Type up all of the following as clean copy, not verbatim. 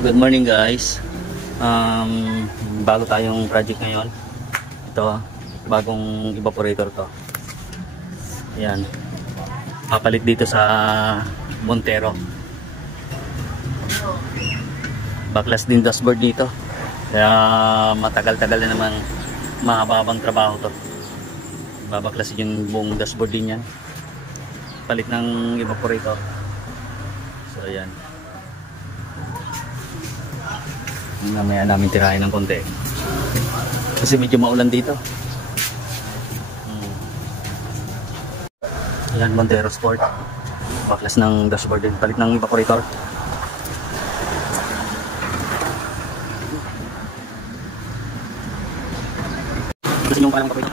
Good morning guys. Bago tayong project ngayon. Ito, bagong evaporator to. Ayan. Papalit dito sa Montero. Baklas din dashboard dito. Kaya matagal-tagal na naman, mahababang trabaho to. Babaklasin yung buong dashboard din yan. Palit ng evaporator. So ayan. Mamaya namin tirahin ng konti kasi medyo maulan dito. Ayan, Montero Sport. Baklas ng dashboard din. Palit ng evaporator. Kasi yung parang evaporator.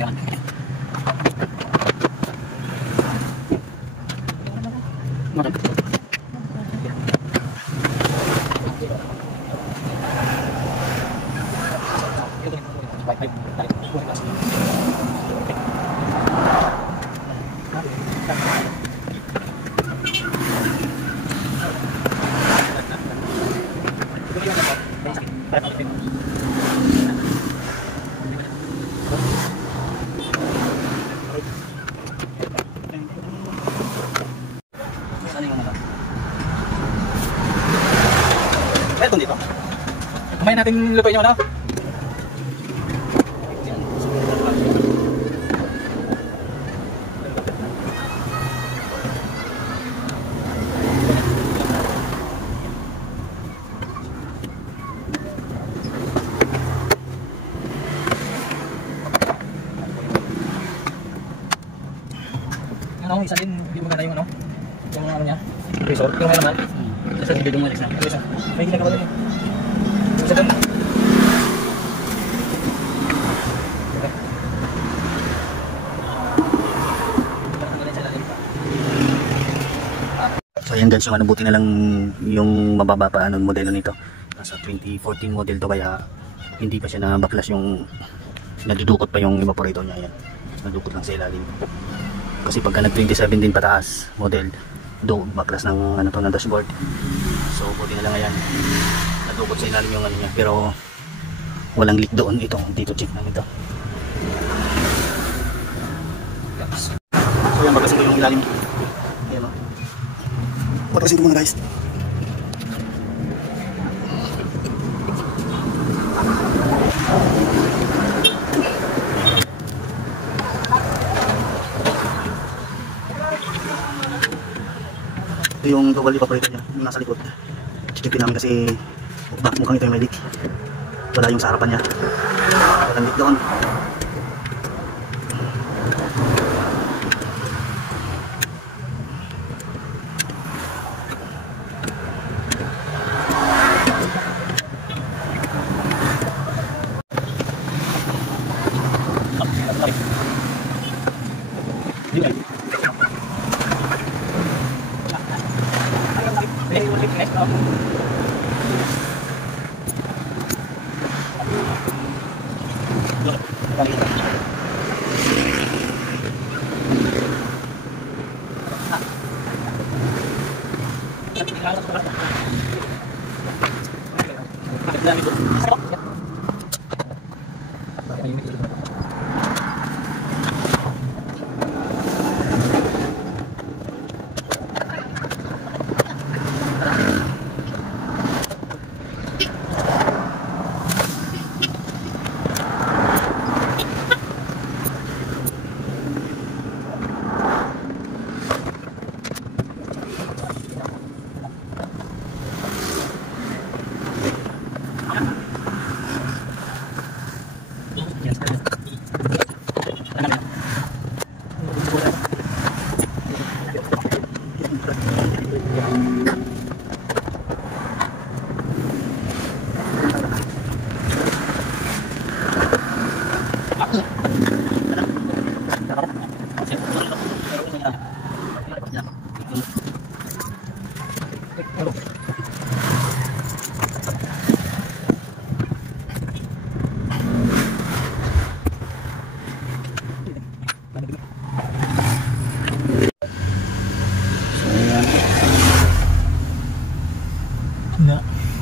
Ayan. Ito dito. Kumain natin lutuin yung ano. Ano, isa din, hindi maganda yung ano. Yung ano niya. Resort, yung may naman. Isa din video mo Alex na. May ginagawa din. Isa din. So ayan guys, yung ano, buti na lang yung mababa pa anong modelo nito. Nasa 2014 model to, kaya hindi pa siya nabaklas, yung nadudukot pa yung evaporator niya. Ayan, nadukot lang sa ilalim. Kasi pagka nag 2017 pataas model, do baklas ng ano to, ng dashboard. So buti na lang, ayan, nadukot sa ilalim yung ano niya, pero walang leak doon. Ito, dito check namin ito. So yan, baklasin ko yung ilalim. Ayan o, baklasin ko muna guys. Ito yung double evaporator niya, yung nasa likod. Checkin namin kasi mukhang ito yung may leak. Wala yung sa harapan niya, walang leak doon.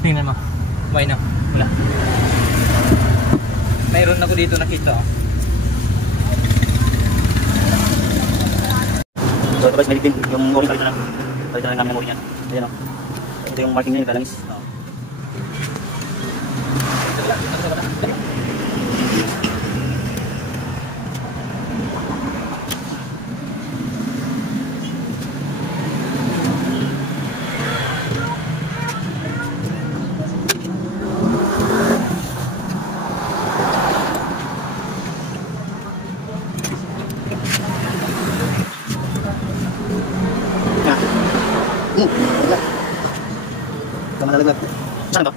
Tingnan mo. May na. Wala. Mayroon ako dito nakita. So ito guys, may din yung o-ring palitan lang. Palitan lang namin ang o-ring yan. Ayan o. Ito yung marking niya, yung galangis. Tama na laglag. Saan ba?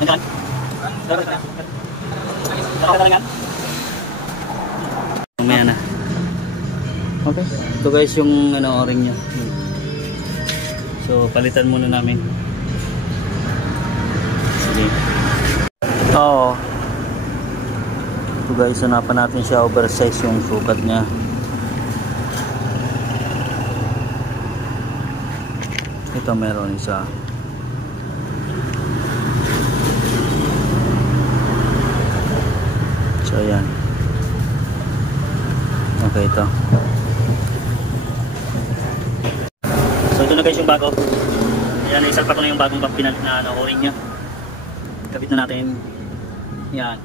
Nandiyan? Mamaya na. Okay. Ito guys yung o-ring niya. So palitan muna namin. Sige. Oo. Ito guys, hanapan natin siya, oversize yung sukat niya. Ito meron isa. So ayan. Okay, ito. So ito na guys yung bago. Ayan, isalpa ko na yung bagong pinalit na o-ring niya. Kabit na natin. Yan.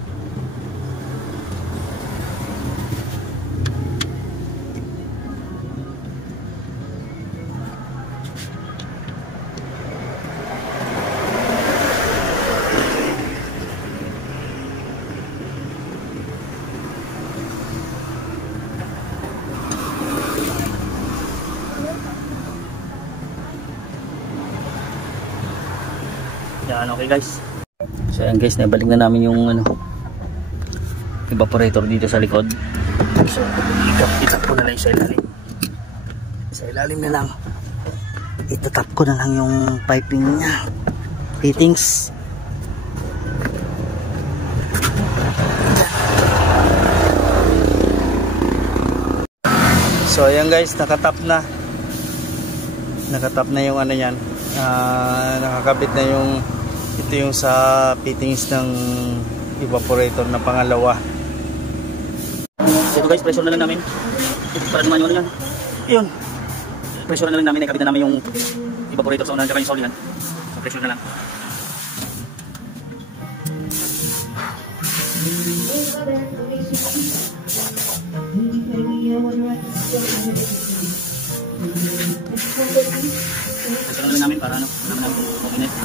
Yan, okay guys. So ayan guys, nabalik na namin yung evaporator dito sa likod. So itap ko na lang sa ilalim. Sa ilalim na lang. Itatap ko na lang yung piping niya. Fittings. So ayan guys, nakatap na. Nakatap na yung yan. Nakakabit na yung ito yung sa fittings ng evaporator na pangalawa. So ito guys, pressure na lang namin para naman yun yan. Yun, pressure na lang namin, nakabit na namin yung evaporator sa unahan tsaka yung solihan. So pressure na lang. Pressure na lang namin para naman mag-init.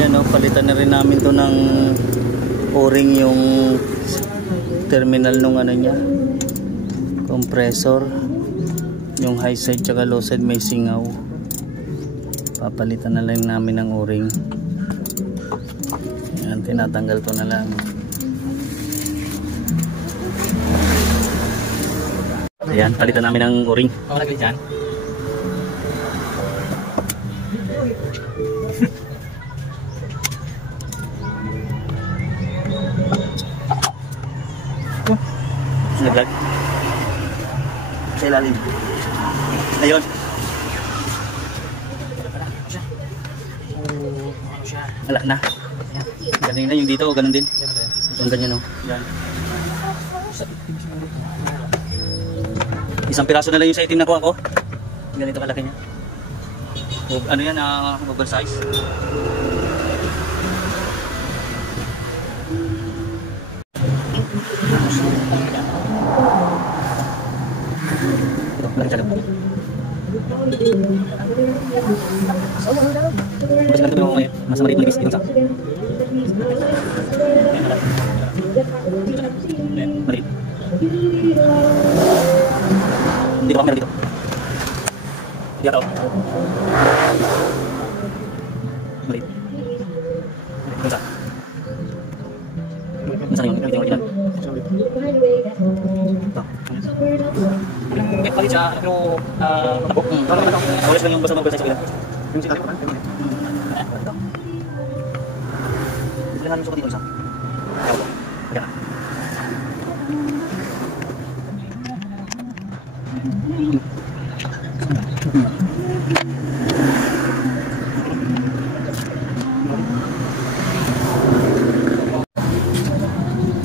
Yan o, palitan na rin namin to ng o-ring yung terminal nung niya, compressor, yung high side tsaka low side may singaw. Papalitan na lang namin ng o-ring. Yan, tinatanggal ko na lang. Ayan, palitan namin ng o-ring. Ako lagay dyan. Naglag. Sa ilalim. Ayun. Wala na. Ganun na yung dito, ganun din. Itong ganyan o. Yan. Isang piraso na lang yung sa itim na kuha ko. Ganito kalaki niya. Ano yan, oversize. Ito, laki siya. Kasi ganito yung mas maliit nipis dito sa. Maliit. Hindi ko meron dito. Hindi ako. Maliit. Dito sa. Yung get palit siya, pero tabok. Ulis lang yung basta mag-press sa kabila. Yung sila ko pa. Ito. Sila nga yung sukat dito isa. Kaya na.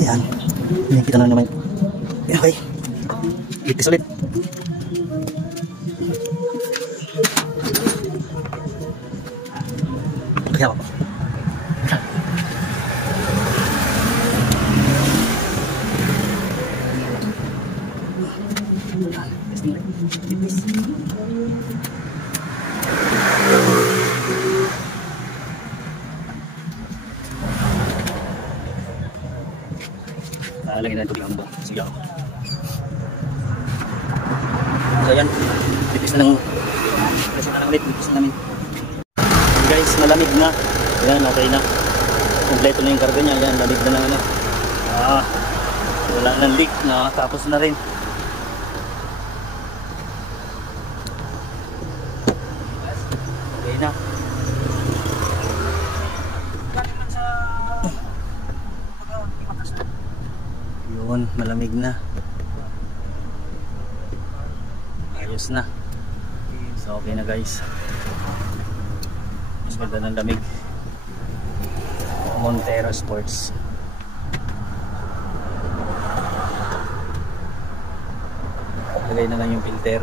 Ayan. Ayan, kita na naman. Okay. Itis ulit. Kaya ako. Itis. Lagyan na ito yung ba? Sige ako. So ayan, tipis na lang. Kasi na lang ulit, tipis na namin. Guys, malamig na. Ayan, okay na. Kompleto na yung karga niya. Ayan, lamig na lang ano. Wala nang leak. Nakatapos na rin. Okay na. Yun, malamig na. Ayos na. So okay na guys. Mas ganda ng lamig. Montero Sports. Lagay na lang yung filter.